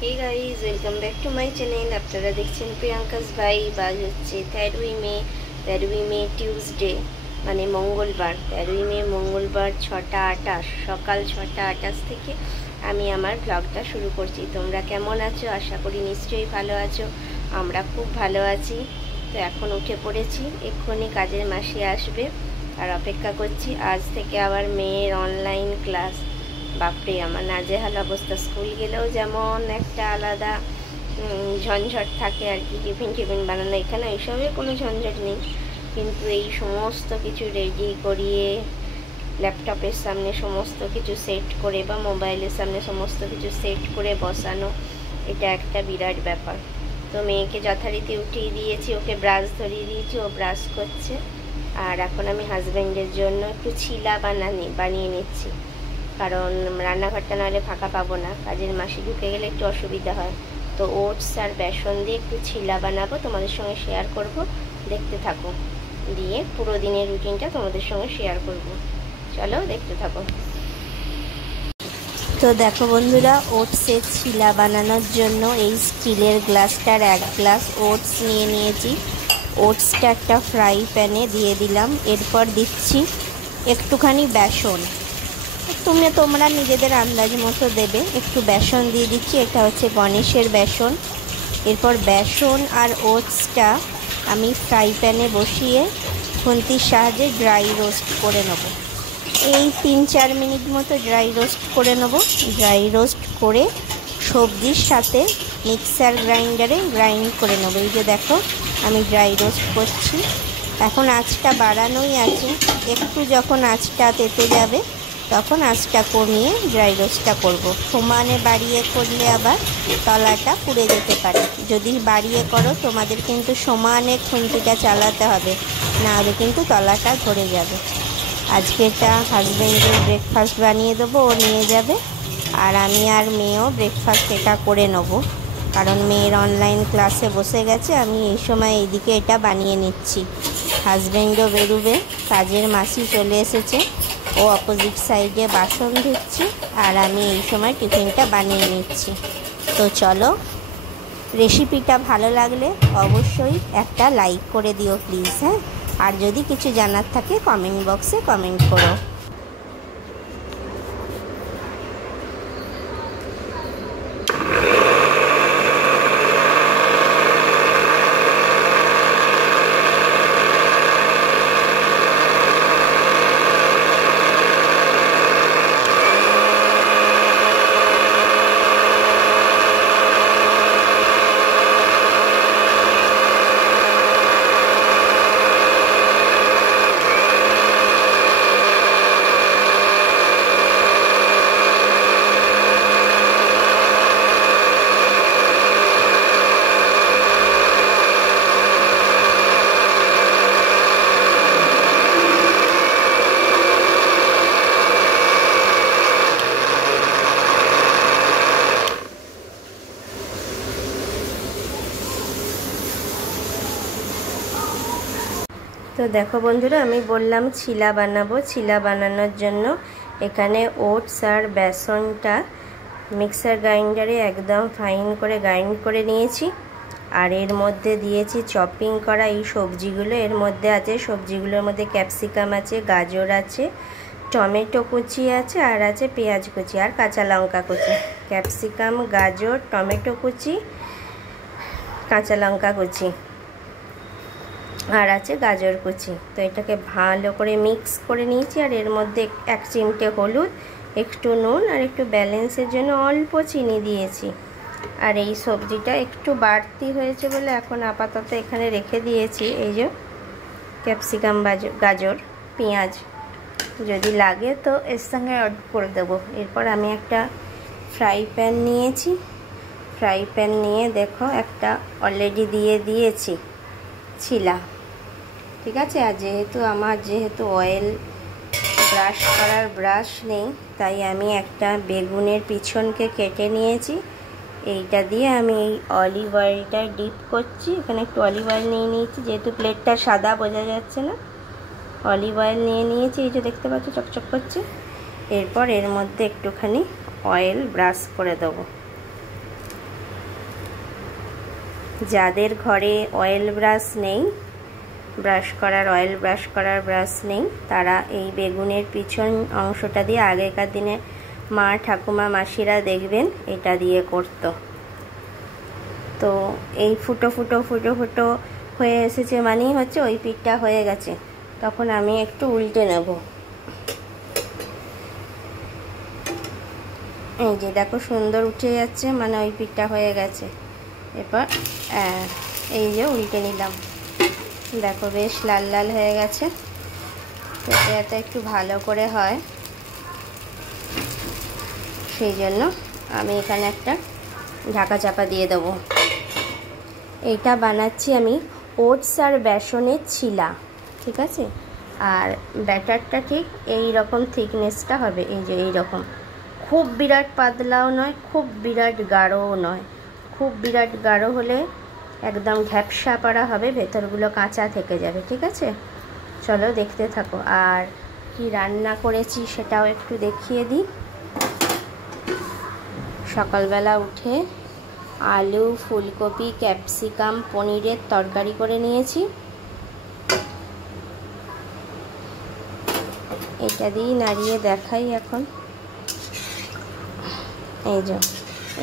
Hey guys, welcome back to my channel. আপনারা দেখছেন Priyanka's ভাই। আজ হচ্ছে 13ই মে টিউসডে, মানে মঙ্গলবার। 13ই মে মঙ্গলবার 6টা 28 সকাল 6টা 28 থেকে আমি আমার ব্লগটা শুরু করছি। তোমরা কেমন আছো? আশা করি নিশ্চয়ই ভালো আছো। আমরা খুব ভালো আছি। তো এখন উঠে পড়েছি, এক্ষুনি কাজের মাসি আসবে আর অপেক্ষা করছি। আজ থেকে আবার মেয়ের অনলাইন ক্লাস। বাপরে, আমার নাজেহাল অবস্থা। স্কুল গেলেও যেমন একটা আলাদা ঝঞ্ঝট থাকে আর কি, টিফিন বানানো। এখানে এইসবের কোনো ঝঞ্ঝট নেই, কিন্তু এই সমস্ত কিছু রেডি করিয়ে ল্যাপটপের সামনে সমস্ত কিছু সেট করে বা মোবাইলের সামনে সমস্ত কিছু সেট করে বসানো, এটা একটা বিরাট ব্যাপার। তো মেয়েকে যথারীতি উঠিয়ে দিয়েছি, ওকে ব্রাশ ধরিয়ে দিয়েছি, ও ব্রাশ করছে। আর এখন আমি হাজব্যান্ডের জন্য একটু ছিলা বানিয়ে নিচ্ছি, কারণ রান্নাঘরটা নাহলে ফাঁকা পাবো না। কাজের মাসি ঢুকে গেলে একটু অসুবিধা হয়। তো ওটস আর বেসন দিয়ে একটু ছিলা বানাবো, তোমাদের সঙ্গে শেয়ার করব, দেখতে থাকো। দিয়ে পুরো দিনের রুটিনটা তোমাদের সঙ্গে শেয়ার করব, চলো দেখতে থাকো। তো দেখো বন্ধুরা, ওটসের ছিলা বানানোর জন্য এই স্টিলের গ্লাসটার 1 গ্লাস ওটস নিয়ে নিয়েছি। ওটসটা একটা ফ্রাই প্যানে দিয়ে দিলাম। এরপর দিচ্ছি একটুখানি বেসন। তোমরা নিজেদের আন্দাজ মতো দেবে। একটু বেসন দিয়ে দিচ্ছি, এটা হচ্ছে গণেশের বেসন। এরপর বেসন আর ওটসটা আমি ফ্রাই প্যানে বসিয়ে খুন্তির সাহায্যে ড্রাই রোস্ট করে নেব। এই 3-4 মিনিট মতো ড্রাই রোস্ট করে নেব। ড্রাই রোস্ট করে সবজির সাথে মিক্সার গ্রাইন্ডারে গ্রাইন্ড করে নেব। এই যে দেখো, আমি ড্রাই রোস্ট করছি। এখন আঁচটা বাড়ানোই আছে, একটু যখন আঁচটা তেতে যাবে তখন আঁচটা কমিয়ে ড্রাই রোস্টটা করব। সমানে বাড়িয়ে করলে আবার তলাটা পুড়ে যেতে পারে। যদি বাড়িয়ে করো তোমাদের কিন্তু সমানে খুন্তিটা চালাতে হবে, না হলে কিন্তু তলাটা ধরে যাবে। আজকে এটা হাজব্যান্ডের ব্রেকফাস্ট বানিয়ে দেবো, ও নিয়ে যাবে। আর আমি আর মেয়েও ব্রেকফাস্ট এটা করে নেব, কারণ মেয়ের অনলাইন ক্লাসে বসে গেছে। আমি এই সময় এইদিকে এটা বানিয়ে নিচ্ছি। হাজব্যান্ডও বেরোবে, কাজের মাসি চলে এসেছে, ও অপোজিট সাইডে বাসন ধুচ্ছে, আর আমি এই সময় টিফিনটা বানিয়ে নিচ্ছি। তো চলো, রেসিপিটা ভালো লাগলে অবশ্যই একটা লাইক করে দিও প্লিজ, হ্যাঁ। আর যদি কিছু জানার থাকে কমেন্ট বক্সে কমেন্ট করো। তো দেখো বন্ধুরা, আমি বললাম ছিলা বানাবো। ছিলা বানানোর জন্য এখানে ওটস আর বেসনটা মিক্সার গ্রাইন্ডারে একদম ফাইন করে গ্রাইন্ড করে নিয়েছি। আর এর মধ্যে দিয়েছি চপিং করা এই সবজিগুলো। এর মধ্যে আছে, সবজিগুলোর মধ্যে ক্যাপসিকাম আছে, গাজর আছে, টমেটো কুচি আছে, আর আছে পেঁয়াজ কুচি আর কাঁচা লঙ্কা কুচি। ক্যাপসিকাম, গাজর, টমেটো কুচি, কাঁচা লঙ্কা কুচি, আর আছে গাজর কুচি। তো এটাকে ভালো করে মিক্স করে নিয়েছি। আর এর মধ্যে 1 চিমটে হলুদ, একটু নুন আর একটু ব্যালেন্সের জন্য অল্প চিনি দিয়েছি। আর এই সবজিটা একটু বাড়তি হয়েছে বলে এখন আপাতত এখানে রেখে দিয়েছি। এই যে ক্যাপসিকাম, গাজর, পেঁয়াজ, যদি লাগে তো এর সঙ্গে অ্যাড করে দেবো। এরপর আমি একটা ফ্রাই প্যান নিয়েছি। ফ্রাই প্যান নিয়ে দেখো একটা অলরেডি দিয়ে দিয়েছি ছিলা, ঠিক আছে। আর যেহেতু অয়েল ব্রাশ করার ব্রাশ নেই, তাই আমি একটা বেগুনের পিছনকে কেটে নিয়েছি। এইটা দিয়ে আমি এই অলিভ অয়েলটা ডিপ করছি। এখানে একটু অলিভ অয়েল নিয়ে নিয়েছি, যেহেতু প্লেটটা সাদা বোঝা যাচ্ছে না। অলিভ অয়েল নিয়ে নিয়েছি, এই যে দেখতে পাচ্ছ চকচক করছে। এরপর এর মধ্যে একটুখানি অয়েল ব্রাশ করে দেবো। যাদের ঘরে অয়েল ব্রাশ নেই, অয়েল ব্রাশ করার ব্রাশ নেই, তারা এই বেগুনের পিছন অংশটা দিয়ে আগেকার দিনে মা ঠাকুমা মাসিরা দেখবেন এটা দিয়ে করত। তো এই ফুটো ফুটো ফুটো ফুটো হয়ে এসেছে মানেই হচ্ছে ওই পিঠটা হয়ে গেছে। তখন আমি একটু উল্টে নেব। এই যে দেখো সুন্দর উঠে যাচ্ছে, মানে ওই পিঠটা হয়ে গেছে। এরপর এই যে উল্টে নিলাম, দেখো বেশ লাল লাল হয়ে গেছে। এটা একটু ভালো করে হয়, সেই জন্য আমি এখানে একটা ঢাকা চাপা দিয়ে দেবো। এইটা বানাচ্ছি আমি ওটস আর বেসনের ছিলা, ঠিক আছে। আর ব্যাটারটা ঠিক এই রকম থিকনেসটা হবে, এই যে এই রকম, খুব বিরাট পাতলাও নয়, খুব বিরাট গাঢ়ও নয়। খুব বিরাট গাঢ় হলে একদম ঢ্যাপসা পাড়া হবে, ভেতরগুলো কাঁচা থেকে যাবে, ঠিক আছে। চলো দেখতে থাকো। আর কি রান্না করেছি সেটাও একটু দেখিয়ে দিই। সকালবেলা উঠে আলু, ফুলকপি, ক্যাপসিকাম, পনিরের তরকারি করে নিয়েছি। এটা দিয়েই নাড়িয়ে দেখাই এখন। এই যে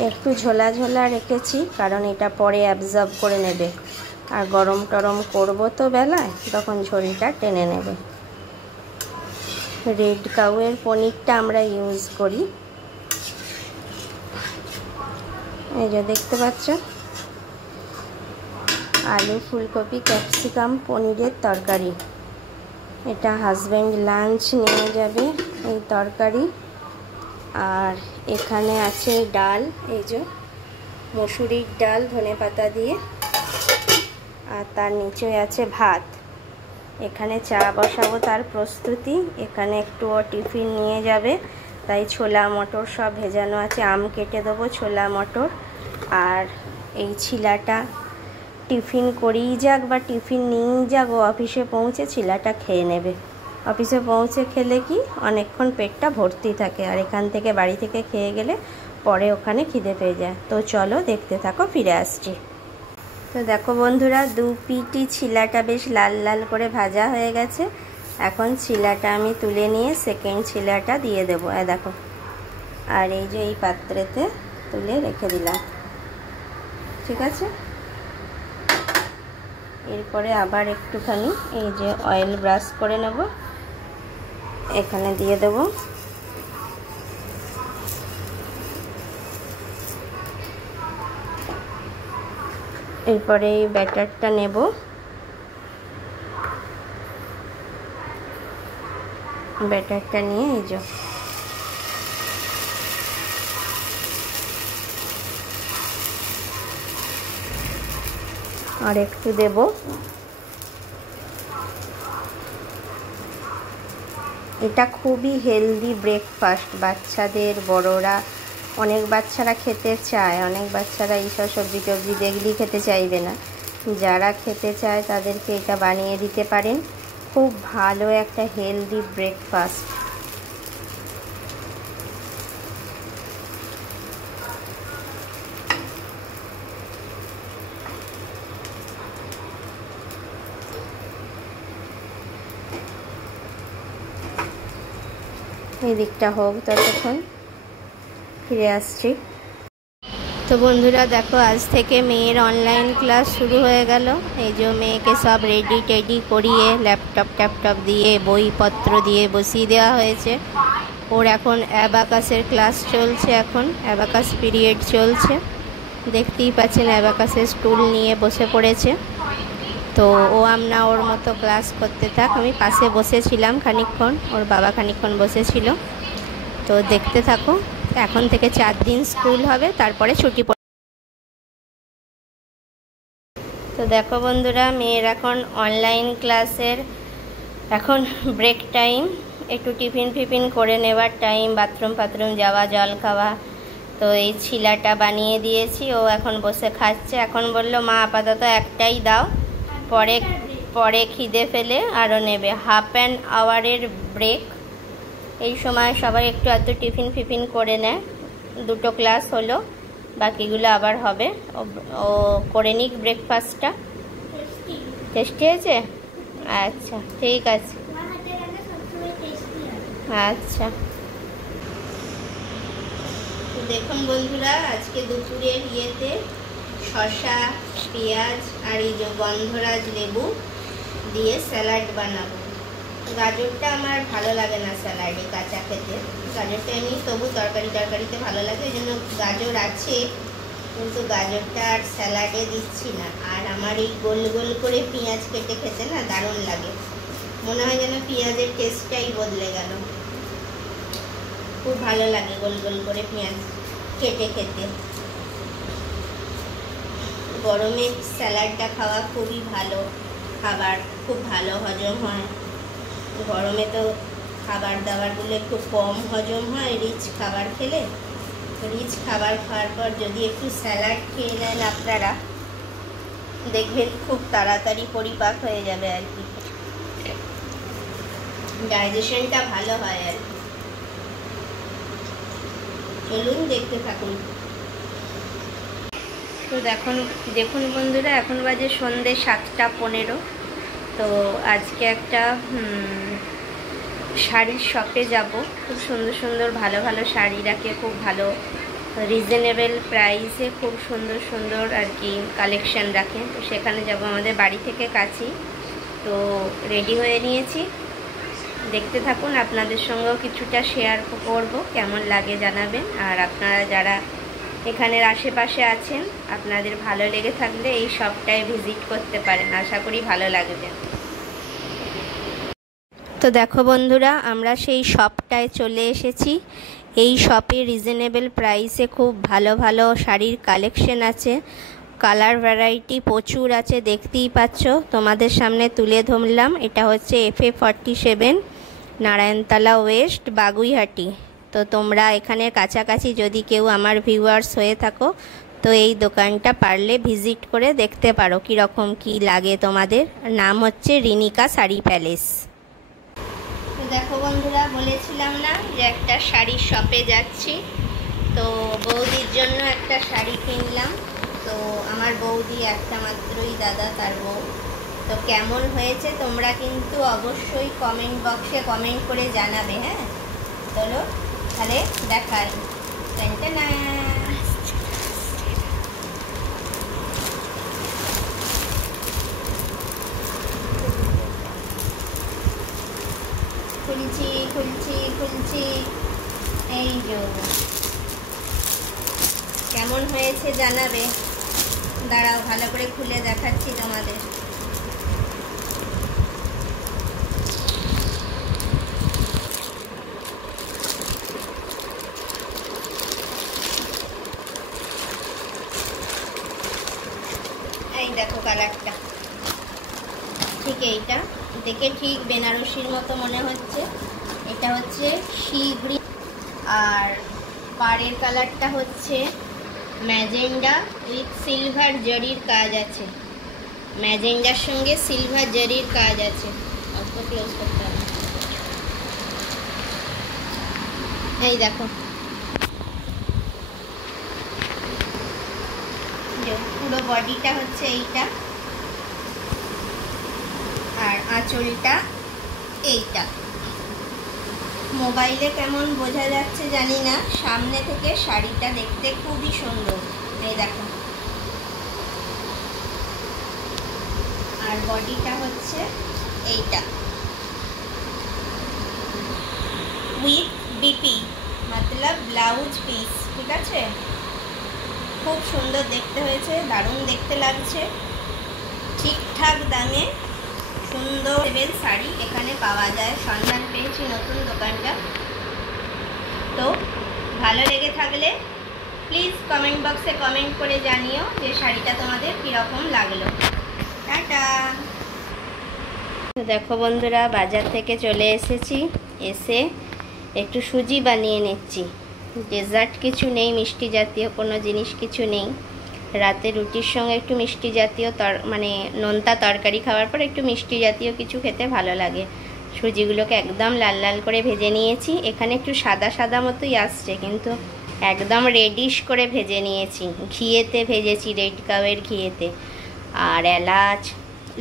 একটু ঝোলা ঝোলা রেখেছি, কারণ এটা পরে অ্যাবজর্ব করে নেবে। আর গরম টরম করবো তো বেলায়, তখন ঝোলটা টেনে নেবে। রেড কাউয়ের পনিরটা আমরা ইউজ করি। এই যে দেখতে পাচ্ছ, আলু, ফুলকপি, ক্যাপসিকাম, পনিরের তরকারি। এটা হাজব্যান্ড লাঞ্চ নিয়ে যাবে এই তরকারি। আর এখানে আছে ডাল, এই যে মসুরির ডাল ধনেপাতা দিয়ে, আর তার নিচে আছে ভাত। এখানে চা বসাবো, তার প্রস্তুতি। এখানে একটু টিফিন নিয়ে যাবে, তাই ছোলা মটর সব ভেজানো আছে। আম কেটে দেবো, ছোলা মটর। আর এই ছিলাটা টিফিন করেই যাক বা টিফিন নিয়েই যাক, ও অফিসে পৌঁছে ছিলাটা খেয়ে নেবে। অফিসে পৌঁছে খেলে কি অনেকক্ষণ পেটটা ভর্তি থাকে, আর এখান থেকে বাড়ি থেকে খেয়ে গেলে পরে ওখানে খিদে পেয়ে যায়। তো চলো দেখতে থাকো, ফিরে আসছি। তো দেখো বন্ধুরা, দু পিঠই ছিলাটা বেশ লাল লাল করে ভাজা হয়ে গেছে। এখন ছিলাটা আমি তুলে নিয়ে সেকেন্ড ছিলাটা দিয়ে দেবো, দেখো। আর এই যে এই পাত্রেতে তুলে রেখে দিলাম, ঠিক আছে। এরপরে আবার একটুখানি এই যে অয়েল ব্রাশ করে নেব, এখানে দিয়ে দেব। এরপরে এই ব্যাটারটা নেব, ব্যাটারটা নিয়ে এই যে আর একটু দেব। এটা খুবই হেলদি ব্রেকফাস্ট, বাচ্চাদের, বড়রা, অনেক বাচ্চারা খেতে চায়, অনেক বাচ্চারা এইসব সবজি টবজি দেখলি খেতে চাইবে না। যারা খেতে চায় তাদেরকে এটা বানিয়ে দিতে পারেন। খুব ভালো একটা হেলদি ব্রেকফাস্ট। এই দিকটা হোক, ততক্ষণ ফিরে আসছি। তো বন্ধুরা দেখো, আজ থেকে মেয়ের অনলাইন ক্লাস শুরু হয়ে গেল। এই যে মেয়েকে সব রেডি টেডি করিয়ে ল্যাপটপ ট্যাপটপ দিয়ে বইপত্র দিয়ে বসিয়ে দেওয়া হয়েছে। ওর এখন অ্যাবাকাসের ক্লাস চলছে, এখন অ্যাবাকাস পিরিয়ড চলছে। দেখতেই পাচ্ছেন অ্যাবাকাসের স্টুল নিয়ে বসে পড়েছে। তো ও আমরা ওর মতো ক্লাস করতে থাক। আমি পাশে বসেছিলাম খানিকক্ষণ, ওর বাবা খানিকক্ষণ বসেছিল। তো দেখতে থাকো। এখন থেকে 4 দিন স্কুল হবে, তারপরে ছুটি পড়ে। তো দেখো বন্ধুরা, মেয়ের এখন অনলাইন ক্লাসের এখন ব্রেক টাইম, একটু টিফিন ফিফিন করে নেবার টাইম, বাথরুম ফাথরুম যাওয়া, জল খাওয়া। তো এই ছিলাটা বানিয়ে দিয়েছি, ও এখন বসে খাচ্ছে। এখন বলল মা আপাতত একটাই দাও, পরে পরে খিদে ফেলে আরও নেবে। হাফ অ্যান আওয়ারের ব্রেক। এই সময় সবাই একটু টিফিন ফিফিন করে নেয়। 2টো ক্লাস হলো, বাকিগুলো আবার হবে। ও করে নিক ব্রেকফাস্টটা। টেস্টি হয়েছে? আচ্ছা ঠিক আছে। আচ্ছা দেখুন বন্ধুরা, আজকে দুপুরের ইয়েতে শসা, পেঁয়াজ আর এই যে গন্ধরাজ লেবু দিয়ে স্যালাড বানাবো। গাজরটা আমার ভালো লাগে না স্যালাডে কাঁচা খেতে, গাজরটা এমনি তবু তরকারিতে ভালো লাগে, ওই জন্য গাজর আছে, কিন্তু গাজরটা আর স্যালাডে দিচ্ছি না। আর আমার এই গোল গোল করে পেঁয়াজ কেটে খেতে না দারুণ লাগে, মনে হয় যেন পেঁয়াজের টেস্টটাই বদলে গেল। খুব ভালো লাগে গোল গোল করে পেঁয়াজ কেটে খেতে। গরমে স্যালাডটা খাওয়া খুবই ভালো খাবার, খুব ভালো হজম হয়। গরমে তো খাবার দাবারগুলো একটু কম হজম হয় রিচ খাবার খেলে। রিচ খাবার খাওয়ার পর যদি একটু স্যালাড খেয়ে নেন আপনারা, দেখবেন খুব তাড়াতাড়ি পরিপাক হয়ে যাবে আর কি, ডাইজেশনটা ভালো হয় আর কি। চলুন দেখতে থাকুন। তো দেখুন বন্ধুরা, এখন বাজে সন্ধ্যে 7:15। তো আজকে একটা শাড়ির শপে যাব। খুব সুন্দর সুন্দর ভালো ভালো শাড়ি রাখে, খুব ভালো রিজনেবল প্রাইসে, খুব সুন্দর সুন্দর আর কি কালেকশন রাখে। তো সেখানে যাব, আমাদের বাড়ি থেকে কাছেই। তো রেডি হয়ে নিয়েছি, দেখতে থাকুন। আপনাদের সঙ্গেও কিছুটা শেয়ার করব, কেমন লাগে জানাবেন। আর আপনারা যারা এখানের আশেপাশে আছেন, আপনাদের ভালো লেগে থাকলে এই শপটায় ভিজিট করতে পারেন, আশা করি ভালো লাগবে। তো দেখো বন্ধুরা, আমরা সেই শপটায় চলে এসেছি। এই শপে রিজনেবল প্রাইসে খুব ভালো ভালো শাড়ির কালেকশন আছে, কালার ভ্যারাইটি প্রচুর আছে, দেখতেই পাচ্ছ। তোমাদের সামনে তুলে ধরলাম। এটা হচ্ছে FA47, নারায়ণতলা ওয়েস্ট, বাগুইহাটি। তো তোমরা এখানের কাছাকাছি যদি কেউ আমার ভিউয়ার্স হয়ে থাকো, তো এই দোকানটা পারলে ভিজিট করে দেখতে পারো কীরকম কি লাগে তোমাদের। নাম হচ্ছে রিনিকা শাড়ি প্যালেস। তো দেখো বন্ধুরা, বলেছিলাম না যে একটা শাড়ির শপে যাচ্ছি। তো বৌদির জন্য একটা শাড়ি কিনলাম। তো আমার বৌদি একটা মাত্রই দাদা, তার বউ। তো কেমন হয়েছে তোমরা কিন্তু অবশ্যই কমেন্ট বক্সে কমেন্ট করে জানাবে। হ্যাঁ চলো তাহলে দেখাই। না খুলছি খুলছি খুলছি, এই যে কেমন হয়েছে জানাবে। দাঁড়াও ভালো করে খুলে দেখাচ্ছি তোমাদের। এই দেখো কালারটা, ঠিক এইটা দেখে ঠিক বেনারসির মতো মনে হচ্ছে। এটা হচ্ছে সি গ্রিন, আর পাড়ের কালারটা হচ্ছে ম্যাজেন্ডা উইথ সিলভার জরির কাজ আছে। ম্যাজেন্ডার সঙ্গে সিলভার জরির কাজ আছে। অল্প ক্লোজ করতে হবে। এই দেখো পুরো বডিটা হচ্ছে এইটা, আর আঁচলটা এইটা। মোবাইলে কেমন বোঝা যাচ্ছে জানি না, সামনে থেকে শাড়িটা দেখতে খুবই সুন্দর। এই দেখো, আর বডিটা হচ্ছে এইটা with BP, Matlab blouse piece. ঠিক আছে, খুব সুন্দর দেখতে হয়েছে, দারুণ দেখতে লাগছে। ঠিকঠাক দামে সুন্দর শাড়ি এখানে পাওয়া যায়। সন্ধান পেয়েছি নতুন দোকানটা। তো ভালো লেগে থাকলে প্লিজ কমেন্ট বক্সে কমেন্ট করে জানিও যে শাড়িটা তোমাদের কীরকম লাগলো। টাটা। দেখো বন্ধুরা, বাজার থেকে চলে এসেছি, এসে একটু সুজি বানিয়ে নিচ্ছি। ডেজার্ট কিছু নেই, মিষ্টি জাতীয় কোনো জিনিস কিছু নেই। রাতে রুটির সঙ্গে একটু মিষ্টি জাতীয় মানে নোনতা তরকারি খাওয়ার পর একটু মিষ্টি জাতীয় কিছু খেতে ভালো লাগে। সুজিগুলোকে একদম লাল লাল করে ভেজে নিয়েছি। এখানে একটু সাদা সাদা মতোই আসছে, কিন্তু একদম রেডিশ করে ভেজে নিয়েছি, ঘিয়েতে ভেজেছি, রেড কাউয়ের ঘিয়েতে। আর এলাচ,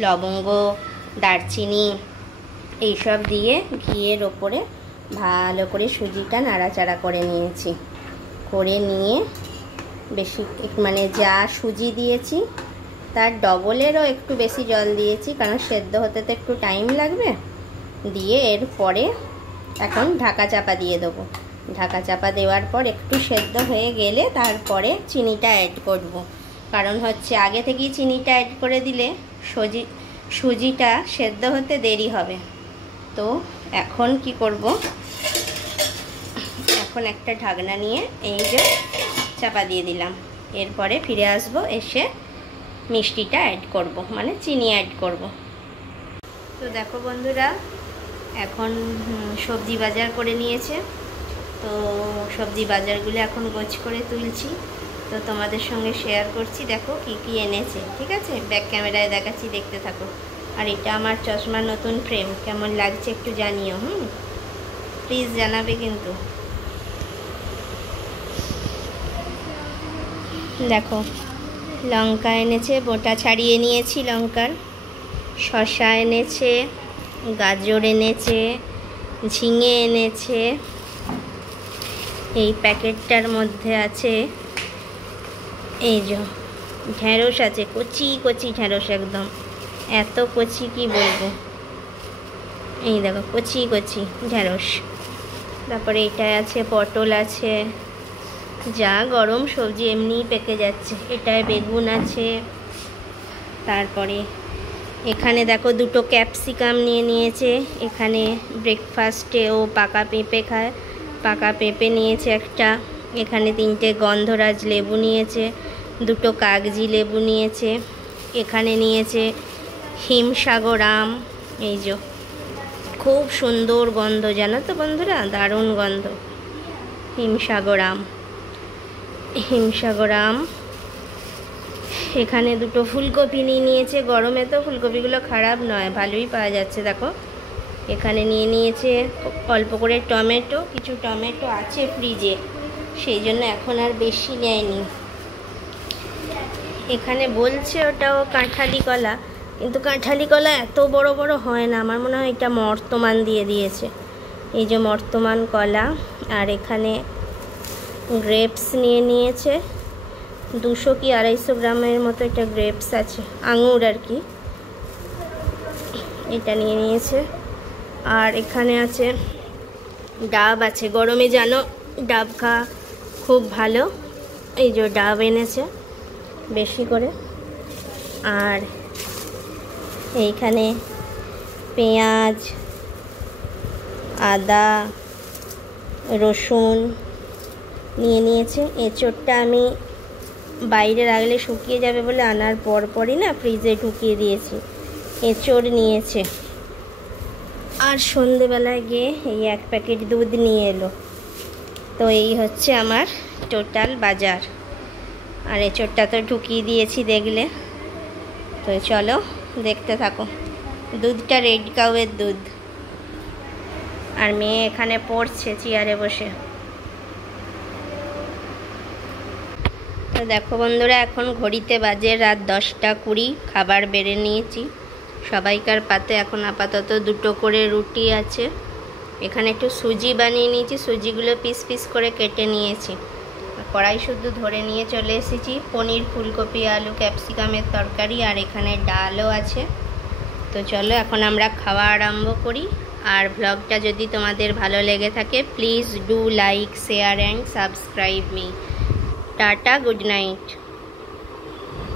লবঙ্গ, দারচিনি এইসব দিয়ে ঘিয়ের ওপরে ভালো করে সুজিটা নাড়াচাড়া করে নিয়েছি। করে নিয়ে বেশি মানে যা সুজি দিয়েছি তার ডবলেরও একটু বেশি জল দিয়েছি, কারণ সেদ্ধ হতে তো একটু টাইম লাগবে। দিয়ে এরপরে এখন ঢাকা চাপা দিয়ে দেবো। ঢাকা চাপা দেওয়ার পর একটু সেদ্ধ হয়ে গেলে তারপরে চিনিটা অ্যাড করব। কারণ হচ্ছে আগে থেকেই চিনিটা অ্যাড করে দিলে সুজিটা সেদ্ধ হতে দেরি হবে। তো এখন কি করব, এখন একটা ঢাকনা নিয়ে এই যে চাপা দিয়ে দিলাম। এরপরে ফিরে আসবো, এসে মিষ্টিটা অ্যাড করব, মানে চিনি অ্যাড করব। তো দেখো বন্ধুরা, এখন সবজি বাজার করে নিয়েছে। তো সবজি বাজারগুলো এখন গোছ করে তুলছি, তো তোমাদের সঙ্গে শেয়ার করছি। দেখো কি কি এনেছে, ঠিক আছে? ব্যাক ক্যামেরায় দেখাচ্ছি, দেখতে থাকো। আর এটা আমার চশমার নতুন ফ্রেম, কেমন লাগছে একটু জানিও, প্লিজ জানাবে কিন্তু। দেখো লঙ্কা এনেছে, বোটা ছাড়িয়ে নিয়েছি লঙ্কার। শসা এনেছে, গাজর এনেছে, ঝিঙে এনেছে। এই প্যাকেটটার মধ্যে আছে এই যে ঢেঁড়স আছে, কচি কচি ঢেঁড়স, একদম এত কচি কি বলবো। এই দেখো কচি কচি ঢেঁড়স। তারপরে এটায় আছে পটল আছে, যা গরম সবজি এমনিই পেকে যাচ্ছে। এটায় বেগুন আছে। তারপরে এখানে দেখো দুটো ক্যাপসিকাম নিয়ে নিয়েছে। এখানে ব্রেকফাস্টে ও পাকা পেঁপে খায়, পাকা পেঁপে নিয়েছে একটা। এখানে 3টে গন্ধরাজ লেবু নিয়েছে, 2টো কাগজি লেবু নিয়েছে। এখানে নিয়েছে হিমসাগর আম। এই যে খুব সুন্দর গন্ধ, জানো তো বন্ধুরা, দারুণ গন্ধ। হিমসাগর আম, হিমসাগর আম। এখানে 2টো ফুলকপি নিয়ে নিয়েছে। গরমে তো ফুলকপিগুলো খারাপ নয়, ভালোই পাওয়া যাচ্ছে। দেখো এখানে নিয়ে নিয়েছে অল্প করে টমেটো, কিছু টমেটো আছে ফ্রিজে, সেই জন্য এখন আর বেশি নেয়নি। এখানে বলছে ওটাও কাঁঠালি কলা, কিন্তু কাঁঠালি কলা এত বড় বড় হয় না, আমার মনে হয় এটা মর্তমান দিয়ে দিয়েছে। এই যে মর্তমান কলা। আর এখানে গ্রেপস নিয়ে নিয়েছে, 200 কি 250 গ্রামের মতো এটা গ্রেপস আছে, আঙুর আর কি, এটা নিয়ে নিয়েছে। আর এখানে আছে ডাব আছে, গরমে জানো ডাব খাওয়া খুব ভালো। এই যে ডাব এনেছে বেশি করে। আর এইখানে পেঁয়াজ, আদা, রসুন নিয়ে নিয়েছে। এঁচোড়টা আমি বাইরে রাখলে শুকিয়ে যাবে বলে আনার পরই না ফ্রিজে ঢুকিয়ে দিয়েছি। এঁচোড় নিয়েছে। আর সন্ধেবেলায় গিয়ে এই 1 প্যাকেট দুধ নিয়ে এলো। তো এই হচ্ছে আমার টোটাল বাজার। আর এঁচোড়টা তো ঢুকিয়ে দিয়েছি দেখলে। তো চলো দেখতে থাকো। দুধটা রেড কাউয়ের দুধ। আর মেয়ে এখানে পড়ছে চেয়ারে বসে। তো দেখো বন্ধুরা, এখন ঘড়িতে বাজে রাত 10টা 20। খাবার বেড়ে নিয়েছি সবাইকার পাতে। এখন আপাতত 2টো করে রুটি আছে। এখানে একটু সুজি বানিয়ে নিয়েছি, সুজিগুলো পিস পিস করে কেটে নিয়েছি। কড়াই শুদ্ধ ধরে নিয়ে চলে এসেছি। পনির, ফুলকপি, আলু, ক্যাপসিকামের তরকারি, আর এখানে ডালও আছে। তো চলো এখন আমরা খাওয়া আরম্ভ করি। আর ব্লগটা যদি তোমাদের ভালো লেগে থাকে, please do like, share and subscribe me. Tata, good night.